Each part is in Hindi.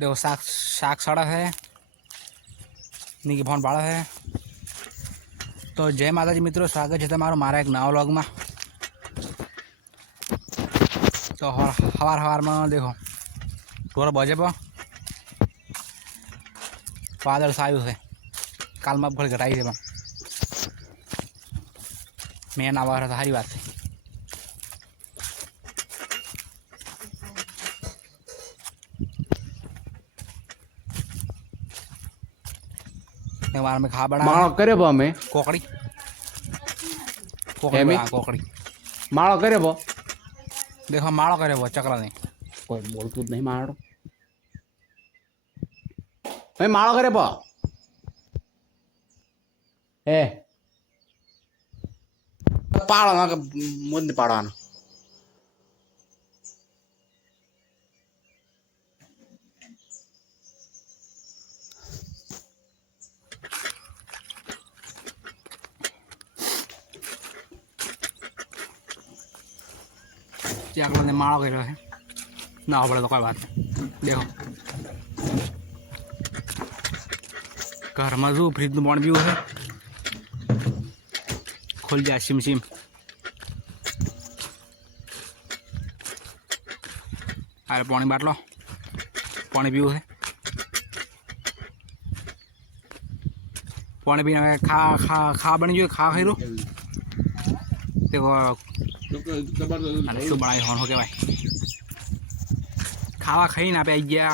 देखो शाक शाक सड़ा है नीचे फोन बाड़ा है। तो जय माताजी मित्रों, स्वागत है तमारो मारा एक नवा व्लॉग में। तो हवार हवार में देखो थोड़ा बजे पर वादळ छायु है। काल में फल घटाई है मैं ना आवा तो सारी बात है। में खा बड़ा माळो करे बो में कोकड़ी कोकड़ी बड़ा कोकड़ी माळो करे बो देखो माड़ो करे वो चकला नहीं कोई बोलतुं ज नहीं माळो भाई माळो करे बो ए पाळो ना मुंद पाड़ानो चकला ने माड़ो करो है ना पड़े तो कोई बात नहीं। देखो घर में जो फ्रिज में पानी पीव है खुल जाए सिम सिम अरे पानी बाटलो पानी पीव है पानी पीना खा खा खा बनी जो खा खाई रो देखो શું બનાવી હોન કે ભાઈ ખાવા ખાઈને આપણે આવી ગયા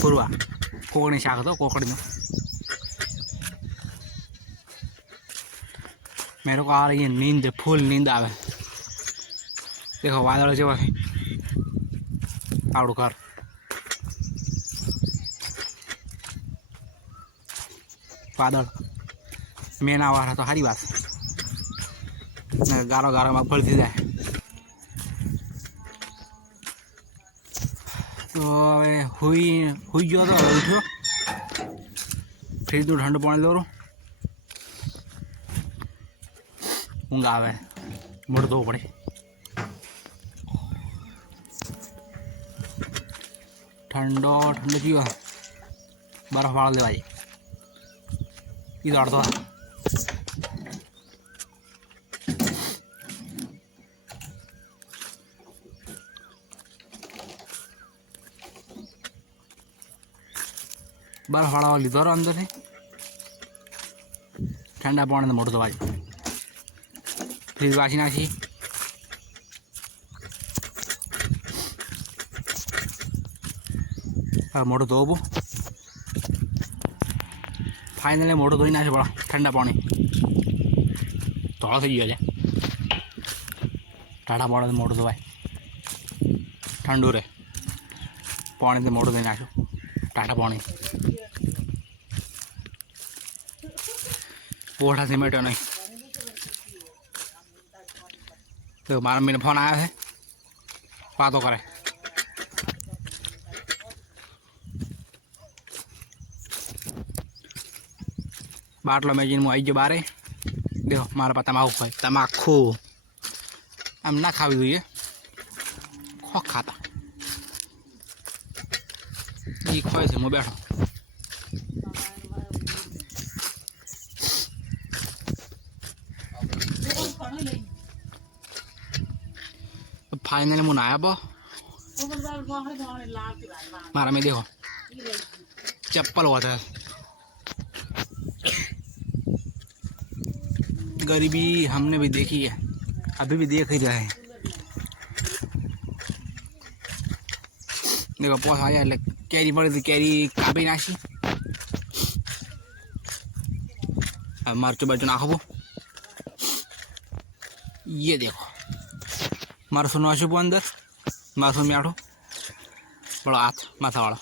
ફરવા કોકણી શાક હતો કોકડીનું मेरे को आ रही है नींद फुल नींद आवे। देखो वादळ जेवा है आवड़ू घर वादळ मेन आवा रहा तो सारी बात गारो गारो में फलती जाए। तो हवे हुई हुई गयो तो उठो फ्रिज ठंडू पानी दो ऊँग आवे मोड़ दो पड़े ठंडो ठंडो पीवा बर्फ वाला दे भाई इधर तो बर्फ वाला लीधो अंदर से ठंडा पानी मोड़ दो भाई फ्रिज वासी नाखी मोड़ धोबू फाइनली मोड़ धोई नाखे बड़ा ठंडा पानी थोड़ा थी गया ठंडा पानी मोड़ दो भाई ठंडू रे पानी से मोड़ धोई नाखो टाटा पानी पोठा सीमेंट नहीं। तो मारा मेरे फोन आया है बातों करे बाटलो में जिन आई जो बारे देखो मारा पा तमाकू है तमाकू आम ना खावी हुई है खो खाता ये खोए से मुँह बैठो फाइनली मुन आया बो मारा में देखो चप्पल हुआ था। गरीबी हमने भी देखी है अभी भी देख ही रहे हैं। देखो पोस आया कैरी पड़ी थी कैरी कापी नाशी अब मरचो बर्चो नाखबो ये देखो मारसू नाशुपो अंदर मारसू म्याठो बड़ा हाथ माथा वाला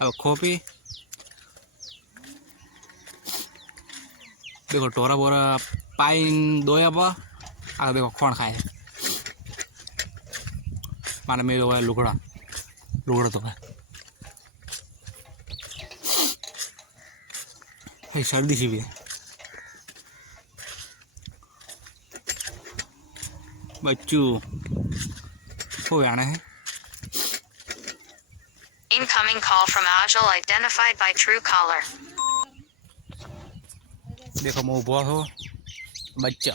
अब खोपी देखो टोरा बोरा पाइन दोया पा आगे देखो कौन खाए माना मेरे वो लुकड़ा लुकड़ा तो है सर्दी सी भी है बच्चू हो जाना है Incoming call from Ajal identified by Truecaller. देखो मैं ऊभो छो बच्चा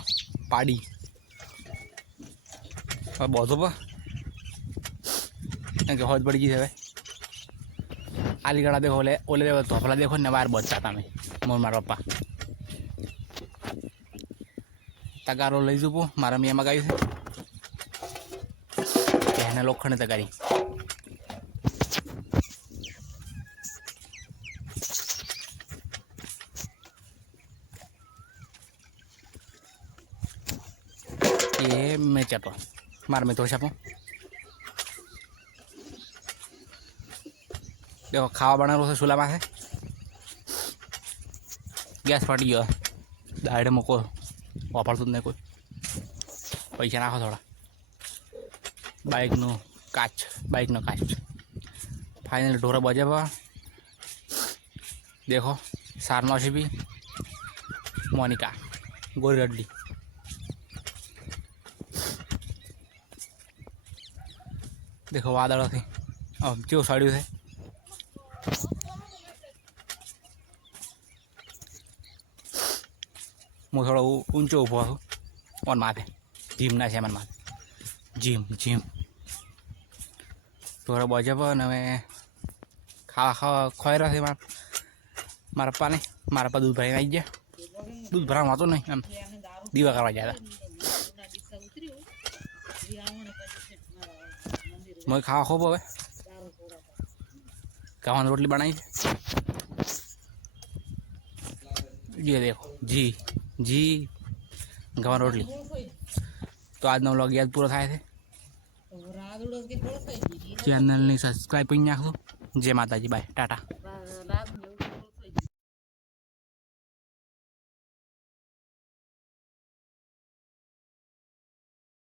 पाड़ी और बहुत ऊपर हौज पड़ गई है आली गड़ा देखो ओले ओले देखो धोपला देखो ने बार बच्चा था मैं मोर मार पप्पा तगारो लई जूपो मारा मियाँ मगाई है कहने लोखंड तगारी ये मैं चटो मार में तो छापो देखो खावा बना रो चूल्हा में गैस फटी गयो दाड़े मूको वापरत नहीं कोई पैसा नाखो थोड़ा बाइक नो काच फाइनल ढोरा बजावा देखो सार नसीबी मोनिका गोरी गड्डी देखो वादड़ थी अब जो साड़ी थे मैं थोड़ा ऊंचो ऊभो छूं मन माथे जीम ना है मन माथे जीम थोड़ा बजाब ने खावा खोई रहा मारा पप्पा ने मारा पप्पा दूध भरी आई गया दूध भरा तो नहीं एम दीवा करवा जाता मैं खावा खूब હવે खावा रोटली बनाई ये देखो जी गवा रोटली तो आज व्लॉग याद पूरा थाय छे चैनल ने सब्सक्राइब કરી નાખો जय माताजी बाय टाटा।